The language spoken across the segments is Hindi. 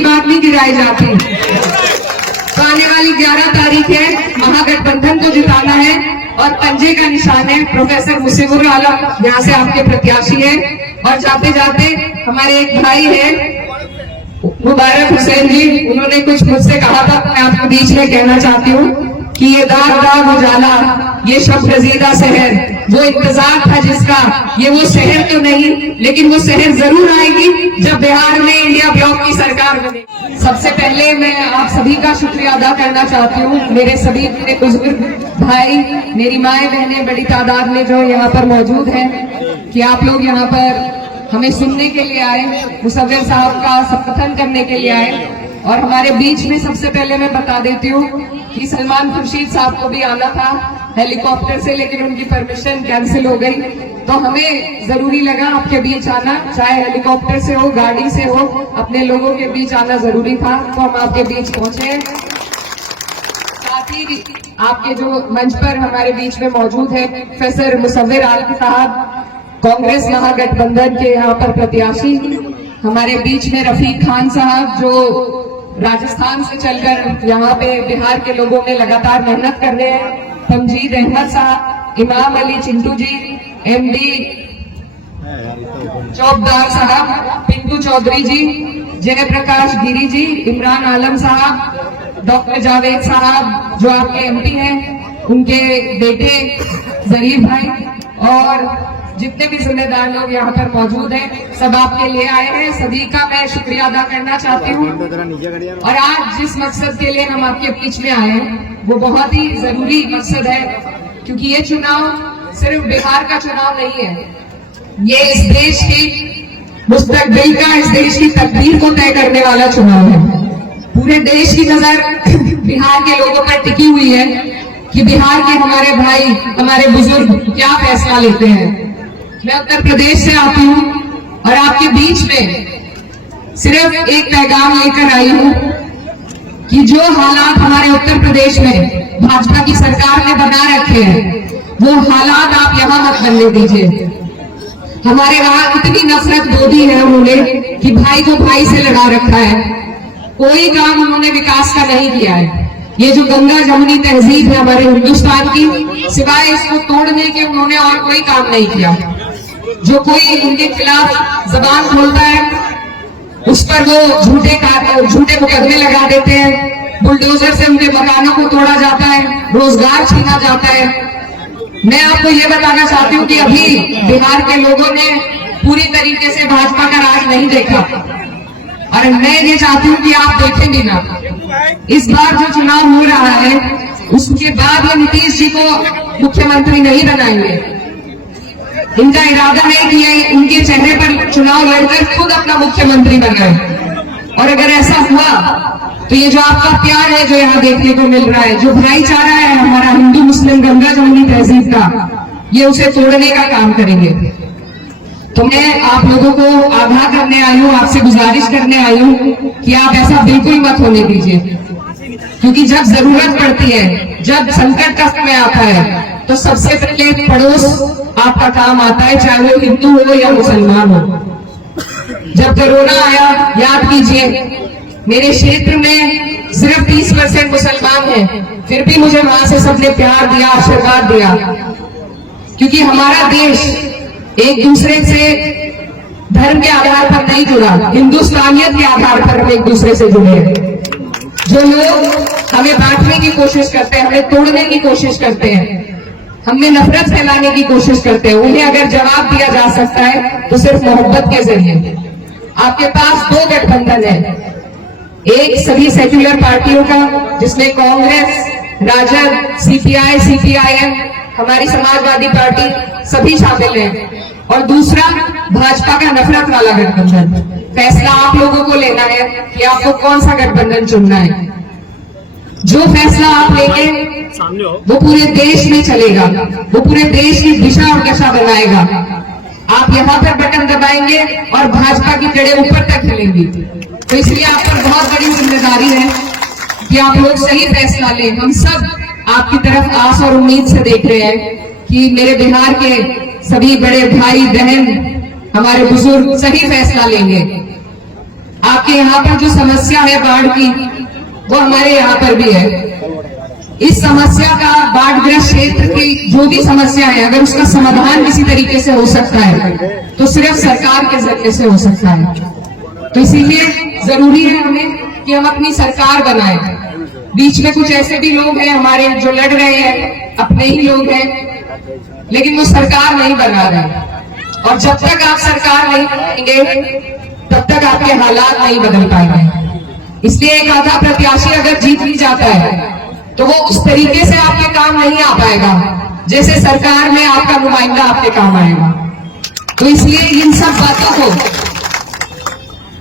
की बात नहीं गिराई जाती। तो आने वाली 11 तारीख है, महागठबंधन को जिताना है और पंजे का निशान है प्रोफेसर मुसीबुर आलम, यहाँ से आपके प्रत्याशी है। और जाते जाते हमारे एक भाई है मुबारक हुसैन जी, उन्होंने कुछ मुझसे कहा था, मैं आपके बीच में कहना चाहती हूँ कि ये दाग दाग उजाला, ये शब्द रजीदा शहर, वो इंतजार था जिसका, ये वो शहर तो नहीं, लेकिन वो शहर जरूर आएगी जब बिहार में इंडिया ब्लॉक की सरकार बनेगी। सबसे पहले मैं आप सभी का शुक्रिया अदा करना चाहती हूँ, मेरे बुजुर्ग भाई, मेरी माएं बहनें बड़ी तादाद में जो यहाँ पर मौजूद है, कि आप लोग यहाँ पर हमें सुनने के लिए आए, मुसव्विर साहब का संबोधन करने के लिए आए। और हमारे बीच में सबसे पहले मैं बता देती हूँ कि सलमान खुर्शीद साहब को भी आना था हेलीकॉप्टर से, लेकिन उनकी परमिशन कैंसिल हो गई, तो हमें जरूरी लगा आपके बीच आना, चाहे हेलीकॉप्टर से हो, गाड़ी से हो, अपने लोगों के बीच आना जरूरी था, तो हम आपके बीच पहुंचे। साथ ही आपके जो मंच पर हमारे बीच में मौजूद है प्रोफेसर मुसव्विर आलम साहब, कांग्रेस महागठबंधन के यहाँ पर प्रत्याशी, हमारे बीच में रफीक खान साहब जो राजस्थान से चलकर यहाँ पे बिहार के लोगों में लगातार मेहनत कर रहे हैं, तमजीद अहमद साहब, इमाम अली चिंटू जी, MD चौबदार साहब, पिंटू चौधरी जी, जयप्रकाश गिरी जी, इमरान आलम साहब, डॉक्टर जावेद साहब जो आपके MP हैं, उनके बेटे जरीफ भाई, और जितने भी जिम्मेदार लोग यहाँ पर मौजूद हैं, सब आपके लिए आए हैं। सभी का मैं शुक्रिया अदा करना चाहती हूँ। और आज जिस मकसद के लिए हम आपके बीच में आए हैं वो बहुत ही जरूरी मकसद है, क्योंकि ये चुनाव सिर्फ बिहार का चुनाव नहीं है, ये इस देश की मुस्तकबिल का, इस देश की तकदीर को तय करने वाला चुनाव है। पूरे देश की नजर बिहार के लोगों पर टिकी हुई है कि बिहार के हमारे भाई, हमारे बुजुर्ग क्या फैसला लेते हैं। मैं उत्तर प्रदेश से आती हूँ और आपके बीच में सिर्फ एक पैगाम लेकर आई हूँ कि जो हालात हमारे उत्तर प्रदेश में भाजपा की सरकार ने बना रखे हैं, वो हालात आप यहाँ मत बनने दीजिए। हमारे यहाँ इतनी नफरत बोधी है उन्होंने कि भाई को भाई से लगा रखा है, कोई काम उन्होंने विकास का नहीं किया है। ये जो गंगा जमुनी तहजीब है हमारे हिंदुस्तान की, सिवाय इसको तोड़ने के उन्होंने और कोई काम नहीं किया। जो कोई उनके खिलाफ जबान खोलता है उस पर वो झूठे मुकदमे लगा देते हैं, बुलडोजर से उनके मकानों को तोड़ा जाता है, रोजगार छीना जाता है। मैं आपको ये बताना चाहती हूँ कि अभी बिहार के लोगों ने पूरी तरीके से भाजपा का राज नहीं देखा, और मैं ये चाहती हूँ कि आप देखेंगे ना, इस बार जो चुनाव हो रहा है उसके बाद वो नीतीश जी को मुख्यमंत्री नहीं बनाएंगे। इनका इरादा है कि ये उनके चेहरे पर चुनाव लड़कर खुद अपना मुख्यमंत्री बनाए। और अगर ऐसा हुआ तो ये जो आपका प्यार है जो यहाँ देखने को मिल रहा है, जो भाईचारा है हमारा हिंदू मुस्लिम गंगा जमुनी तहजीब का, ये उसे तोड़ने का काम करेंगे। तो मैं आप लोगों को आगाह करने आई हूँ, आपसे गुजारिश करने आई हूँ कि आप ऐसा बिल्कुल मत होने दीजिए, क्योंकि जब जरूरत पड़ती है, जब संकट का समय आता है, तो सबसे पहले पड़ोस आपका काम आता है, चाहे वो हिंदू हो या मुसलमान हो। जब कोरोना आया, याद कीजिए मेरे क्षेत्र में सिर्फ 30% मुसलमान हैं, फिर भी मुझे वहां से सबने प्यार दिया, आशीर्वाद दिया, क्योंकि हमारा देश एक दूसरे से धर्म के आधार पर नहीं जुड़ा, हिंदुस्तानियत के आधार पर हम एक दूसरे से जुड़े हैं। जो लोग हमें बांटने की कोशिश करते हैं, हमें तोड़ने की कोशिश करते हैं, हमें नफरत फैलाने की कोशिश करते हैं, उन्हें अगर जवाब दिया जा सकता है तो सिर्फ मोहब्बत के जरिए। आपके पास 2 गठबंधन है, एक सभी सेक्युलर पार्टियों का जिसमें कांग्रेस, राजद, CPI, CPIM, हमारी समाजवादी पार्टी सभी शामिल हैं, और दूसरा भाजपा का नफरत वाला गठबंधन। फैसला आप लोगों को लेना है कि आपको कौन सा गठबंधन चुनना है। जो फैसला आप लेंगे वो पूरे देश में चलेगा, वो पूरे देश की दिशा और दशा बनाएगा। आप यहाँ पर बटन दबाएंगे और भाजपा की जड़ें ऊपर तक हिलेंगी। तो इसलिए आप पर बहुत बड़ी जिम्मेदारी है कि आप लोग सही फैसला लें। हम सब आपकी तरफ आस और उम्मीद से देख रहे हैं कि मेरे बिहार के सभी बड़े भाई बहन, हमारे बुजुर्ग सही फैसला लेंगे। आपके यहाँ पर जो समस्या है बाढ़ की, वो हमारे यहाँ पर भी है। इस समस्या का, बाढ़ग्रस्त क्षेत्र की जो भी समस्या है, अगर उसका समाधान किसी तरीके से हो सकता है तो सिर्फ सरकार के जरिए से हो सकता है। तो इसीलिए जरूरी है हमें कि हम अपनी सरकार बनाएं। बीच में कुछ ऐसे भी लोग हैं हमारे जो लड़ रहे हैं, अपने ही लोग हैं, लेकिन वो सरकार नहीं बना रहे। और जब तक आप सरकार नहीं बनाएंगे तब तक आपके हालात नहीं बदल पाएंगे। इसलिए एक आधा प्रत्याशी अगर जीत भी जाता है तो वो उस तरीके से आपके काम नहीं आ पाएगा जैसे सरकार में आपका नुमाइंदा आपके काम आएगा। तो इसलिए इन सब बातों को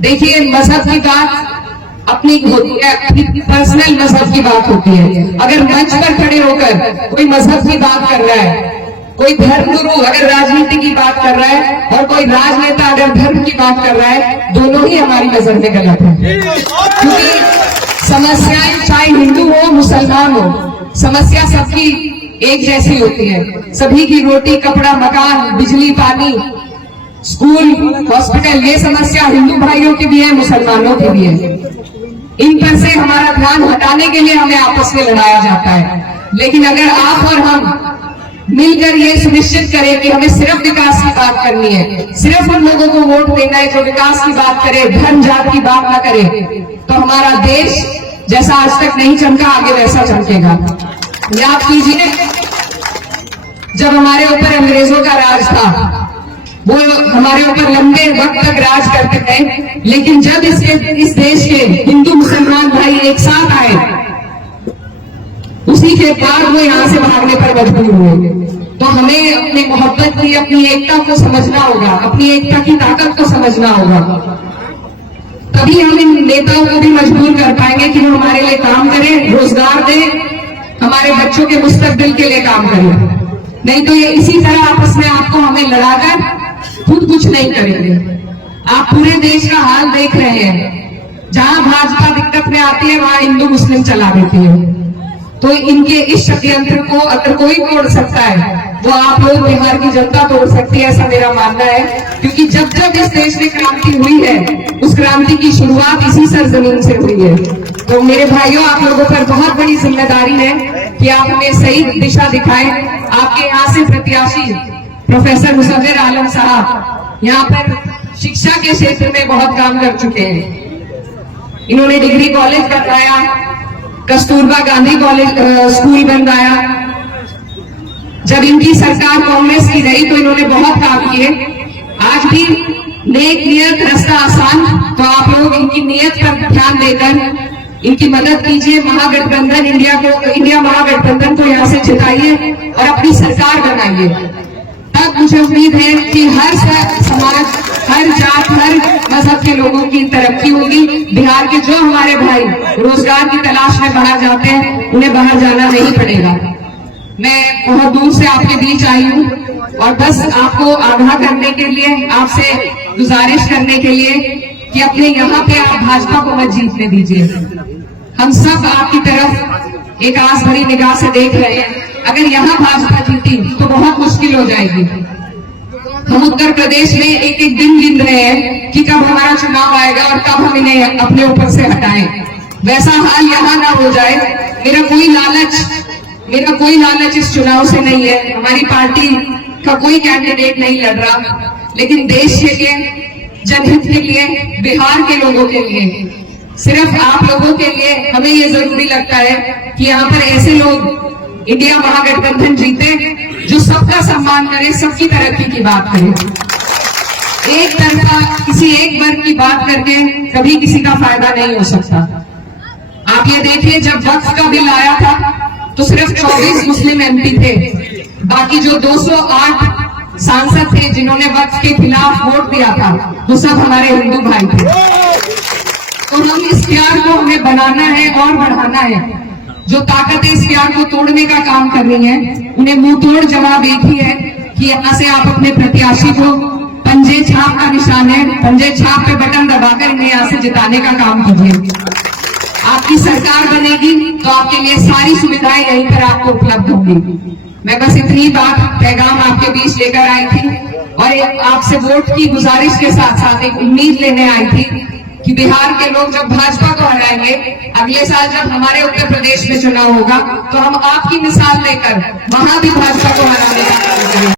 देखिए, मजहब की बात अपनी होती है, अपनी पर्सनल मजहब की बात होती है। अगर मंच पर खड़े होकर कोई मजहब की बात कर रहा है, कोई धर्मगुरु अगर राजनीति की बात कर रहा है और कोई राजनेता अगर धर्म की बात कर रहा है, दोनों ही हमारी नजर में गलत है। क्योंकि समस्याएं चाहे हिंदू हो मुसलमान हो, समस्या सबकी एक जैसी होती है। सभी की रोटी कपड़ा मकान बिजली पानी स्कूल हॉस्पिटल, ये समस्या हिंदू भाइयों की भी है मुसलमानों की भी है। इन पर से हमारा ध्यान हटाने के लिए हमें आपस में लड़ाया जाता है। लेकिन अगर आप और हम मिलकर ये सुनिश्चित करें कि हमें सिर्फ विकास की बात करनी है, सिर्फ उन लोगों को वोट देना है जो विकास की बात करे, धर्म जात की बात ना करे, तो हमारा देश जैसा आज तक नहीं चमका आगे वैसा चमकेगा। याद कीजिए, जब हमारे ऊपर अंग्रेजों का राज था, वो हमारे ऊपर लंबे वक्त तक राज करते थे, लेकिन जब इस देश के हिंदू मुसलमान भाई एक साथ आए, उसी के बाद वो यहाँ से भागने पर मजबूर हुए। तो हमें अपनी मोहब्बत की, अपनी एकता को समझना होगा, अपनी एकता की ताकत को समझना होगा। तभी हम इन नेताओं को भी मजबूर कर पाएंगे कि वो हमारे लिए काम करें, रोजगार दें, हमारे बच्चों के मुस्तकबिल के लिए काम करें। नहीं तो ये इसी तरह आपस में आपको हमें लड़ाकर खुद कुछ नहीं करेंगे। आप पूरे देश का हाल देख रहे हैं, जहां भाजपा दिक्कत में आती है वहां हिंदू मुस्लिम चला देती है। तो इनके इस षड्यंत्र को अगर कोई तोड़ सकता है वो आप लोग बिहार की जनता तोड़ सकती है, ऐसा मेरा मानना है। क्योंकि जब जब इस देश में क्रांति हुई है, उस क्रांति की शुरुआत इसी सरजमीन से हुई है। तो मेरे भाइयों, आप लोगों पर बहुत बड़ी जिम्मेदारी है कि आप हमें सही दिशा दिखाएं। आपके यहाँ से प्रत्याशी प्रोफेसर मुसव्विर आलम साहब यहाँ पर शिक्षा के क्षेत्र में बहुत काम कर चुके हैं। इन्होंने डिग्री कॉलेज बनवाया, कस्तूरबा गांधी कॉलेज स्कूल बनवाया। जब इनकी सरकार कांग्रेस की रही तो इन्होंने बहुत काम किए। आज भी नेक नियत रास्ता आसान, तो आप लोग इनकी नियत पर ध्यान देकर इनकी मदद कीजिए। महागठबंधन इंडिया महागठबंधन को यहाँ से जिताइए और अपनी सरकार बनाइए। तब मुझे उम्मीद है कि हर समाज, हर जात, हर मजहब के लोगों की तरक्की होगी। बिहार के जो हमारे भाई रोजगार की तलाश में बाहर जाते हैं, उन्हें बाहर जाना नहीं पड़ेगा। मैं बहुत दूर से आपके बीच आई हूँ और बस आपको आगाह करने के लिए, आपसे गुजारिश करने के लिए कि अपने यहाँ पे आप भाजपा को मत जीतने दीजिए। हम सब आपकी तरफ एक आस भरी निगाह से देख रहे हैं। अगर यहाँ भाजपा जीती तो बहुत मुश्किल हो जाएगी। हम उत्तर प्रदेश में एक एक दिन गिन रहे हैं कि कब हमारा चुनाव आएगा और कब हम इन्हें अपने ऊपर से हटाएं। वैसा हाल यहाँ ना हो जाए। मेरा कोई लालच इस चुनाव से नहीं है। हमारी पार्टी का कोई कैंडिडेट नहीं लड़ रहा, लेकिन देश के लिए, जनहित के लिए, बिहार के लोगों के लिए, सिर्फ आप लोगों के लिए हमें ये जरूरी लगता है कि यहाँ पर ऐसे लोग इंडिया महागठबंधन जीते जो सबका सम्मान करे, सबकी तरक्की की बात करे। एक तरफा किसी एक वर्ग की बात करके कभी किसी का फायदा नहीं हो सकता। आप ये देखिए, जब वक्फ का बिल आया था तो सिर्फ 24 मुस्लिम एमपी थे, बाकी जो 208 सांसद थे जिन्होंने वक्फ के खिलाफ वोट दिया था, वो सब हमारे हिंदू भाई थे। तो हम इस प्यार को हमें बनाना है और बढ़ाना है। जो ताकतें इस प्यार को तोड़ने का काम कर रही हैं, उन्हें मुंह तोड़ जवाब एक ही है कि यहाँ से आप अपने प्रत्याशी को, पंजे छाप का निशान है, पंजे छाप पे बटन दबाकर इन्हें यहाँ से जिताने का काम कीजिए। आपकी सरकार बनेगी तो आपके लिए सारी सुविधाएं यहीं पर आपको उपलब्ध होंगी। मैं बस इतनी बात पैगाम आपके बीच लेकर आई थी और आपसे वोट की गुजारिश के साथ साथ एक उम्मीद लेने आई थी कि बिहार के लोग जब भाजपा को हराएंगे, अगले साल जब हमारे उत्तर प्रदेश में चुनाव होगा तो हम आपकी मिसाल लेकर वहां भी भाजपा को हराने का